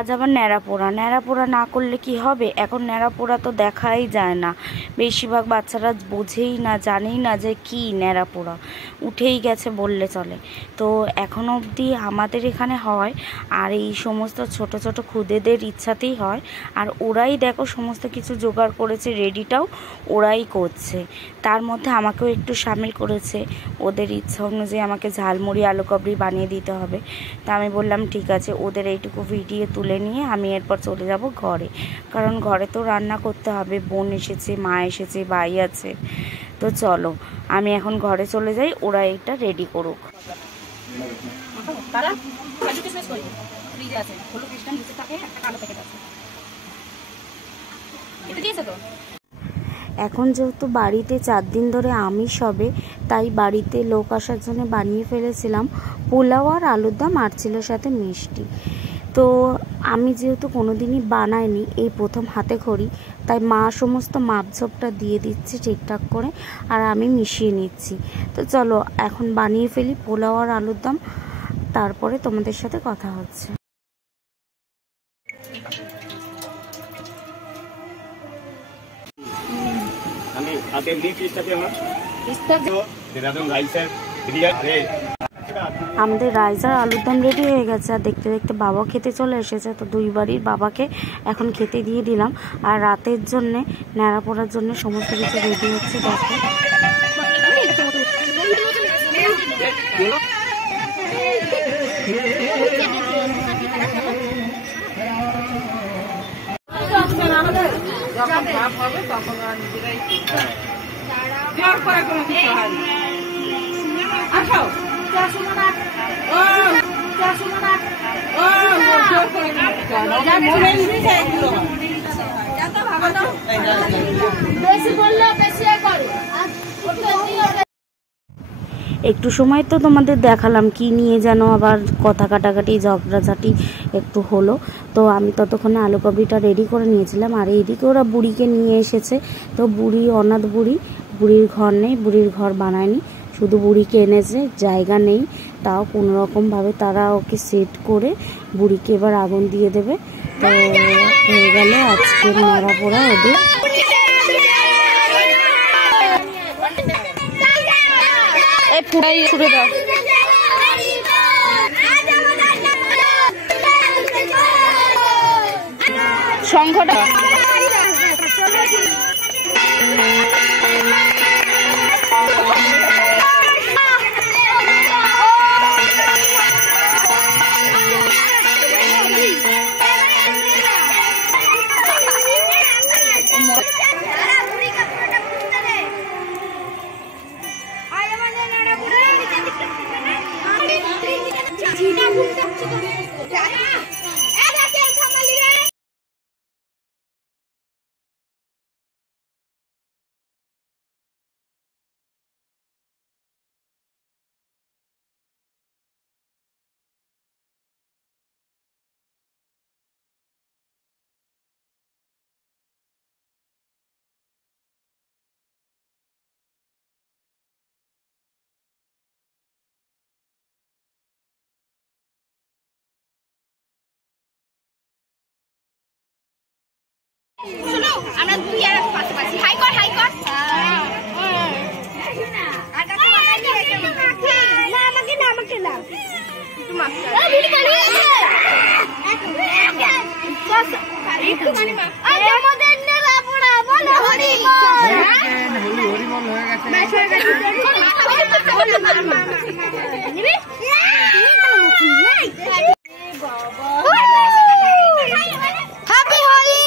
আজ আবার ন্যাড়াপোড়া না করলে কি হবে? এখন ন্যাড়াপোড়া তো দেখাই যায় না, বেশিরভাগ বাচ্চারা বোঝেই না, জানেই না যে কি ন্যাড়াপোড়া, উঠেই গেছে বললে চলে। তো এখন অবধি আমাদের এখানে হয়, আর এই সমস্ত ছোট ছোট খুদেদের ইচ্ছাতেই হয়, আর ওরাই দেখো সমস্ত কিছু জোগাড় করেছে, রেডিটাও ওরাই করছে, তার মধ্যে আমাকেও একটু সামিল করেছে। ওদের ইচ্ছা অনুযায়ী আমাকে ঝালমুড়ি আলু কাবলি বানিয়ে দিতে হবে। তা আমি বললাম ঠিক আছে, ওদের এইটুকু ভিডিও তুলে নিয়ে আমি এরপর চলে যাব ঘরে, কারণ ঘরে তো রান্না করতে হবে, বোন এসেছে, মা এসেছে, ভাই আছে। তো চলো আমি এখন ঘরে চলে যাই, ওরা এটা রেডি করুক। এখন যেহেতু বাড়িতে 4 দিন ধরে আমিষ হবে, তাই বাড়িতে লোক আসার জন্য বানিয়ে ফেলেছিলাম পোলাও আর আলুর দম, আর ছিল সাথে মিষ্টি। তো আমি যেহেতু কোনোদিনই বানাইনি, এই প্রথম হাতে করি, তাই মা সমস্ত মাপঝোপটা দিয়ে দিচ্ছে ঠিকঠাক করে, আর আমি মিশিয়ে নিচ্ছি। তো চলো এখন বানিয়ে ফেলি পোলাও আর আলুর দম, তারপরে তোমাদের সাথে কথা হচ্ছে। আমাদের রাইস আর আলুর দম রেডি হয়ে গেছে, আর দেখতে দেখতে বাবা খেতে চলে এসেছে। তো দুই বাড়ির বাবাকে এখন খেতে দিয়ে দিলাম, আর রাতের জন্য ন্যাড়া পড়ার জন্য সমস্ত কিছু রেডি হচ্ছে। দেখো একটু সময় তো তোমাদের দেখালাম, কি নিয়ে যেন আবার কথা কাটাকাটি ঝগড়াঝাটি একটু হলো। তো আমি ততক্ষণে আলু কাবলিটা রেডি করে নিয়েছিলাম, আর এইদিকে ওরা বুড়িকে নিয়ে এসেছে। তো বুড়ি অনাথ বুড়ি, বুড়ির ঘর নেই, বুড়ির ঘর বানায়নি, শুধু বুড়িকে এনেছে, জায়গা নেই, তাও কোনোরকমভাবে তারা ওকে সেট করে বুড়িকে এবার আগুন দিয়ে দেবে। তো হয়ে গেল আজকের ন্যাড়া পোড়া ওদের। ছুড়ে দাও শঙ্খটা। শোনো আমরা দুই আর পাশাপাশি হাই কর হাই কর আমাকে না একটু মাফ কর ভিড় করে একটু মানে মাফ আমাদের নেলা পড়া বলো হরি বল হরি বল হয়ে গেছে ম্যাচ হয়ে গেছে নিবি হ্যাপি হোলি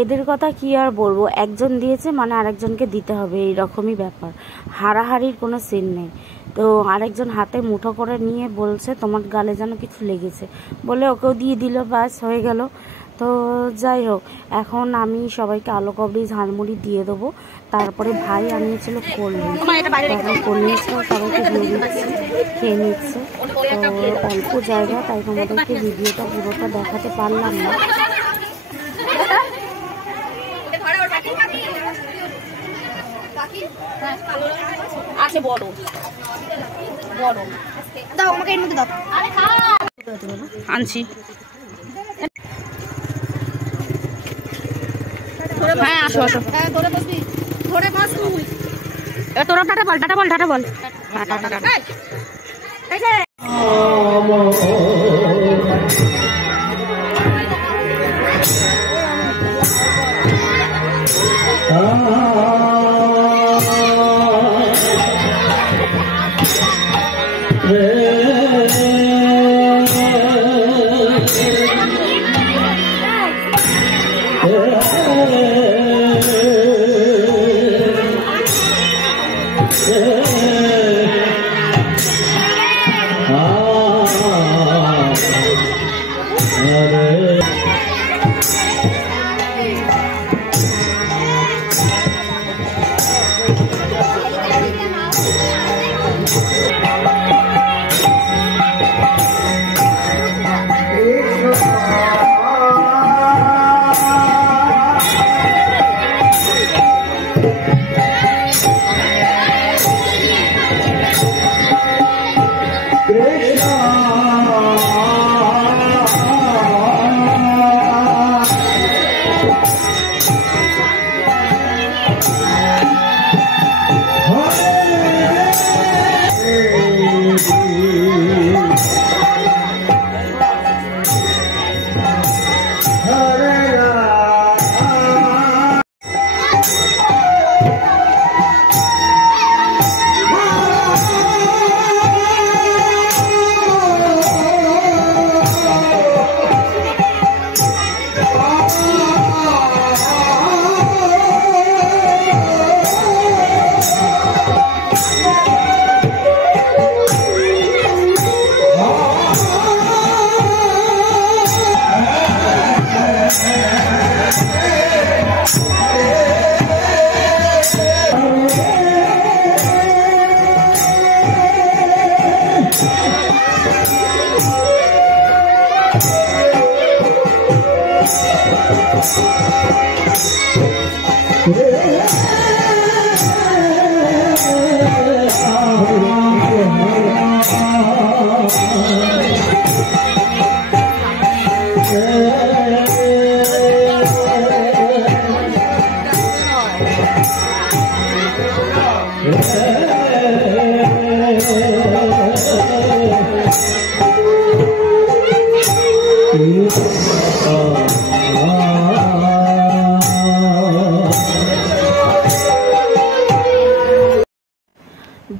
এদের কথা কি আর বলবো, একজন দিয়েছে মানে আরেকজনকে দিতে হবে, এইরকমই ব্যাপার, হারাহারির কোনো সিন নেই। তো আরেকজন হাতে মুঠো করে নিয়ে বলছে তোমার গালে যেন কিছু লেগেছে, বলে ওকেও দিয়ে দিল, ব্যাস হয়ে গেল। তো যাই হোক, এখন আমি সবাইকে আলো কবরি ঝালমুড়ি দিয়ে দেবো। তারপরে ভাই আনিয়েছিল কোল্ড ড্রিঙ্কস, কোল্ড ড্রিঙ্কসটা সবাইকে দিয়ে দিচ্ছে, খেয়ে নিচ্ছে। তো অল্প জায়গা, তাই তোমাদেরকে ভিডিওটা পুরোটা দেখাতে পারলাম না। আছে বড় বড় দাও আমাকে এর মধ্যে দাও আরে খাও আনছি। হ্যাঁ আসো আসো ধরে বসবি ধরে বস তুই তোরা টাটা বল টাটা বল টাটা বল এই যে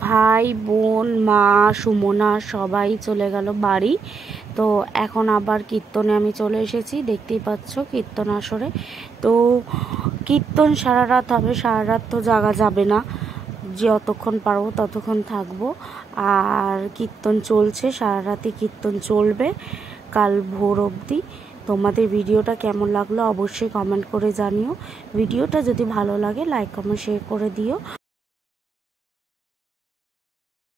ভাই বোন মা সুমনা সবাই চলে গেল বাড়ি। তো এখন আবার কীর্তনে আমি চলে এসেছি, দেখতেই পাচ্ছ কীর্তন আসরে। তো কীর্তন সারা রাত হবে, সারা রাত তো জাগা যাবে না, যতক্ষণ পারবো ততক্ষণ থাকবো। আর কীর্তন চলছে, সারা রাতে কীর্তন চলবে কাল ভোর অবধি। তোমাদের ভিডিওটা কেমন লাগলো অবশ্যই কমেন্ট করে জানিও। ভিডিওটা যদি ভালো লাগে লাইক কমেন্ট শেয়ার করে দিও।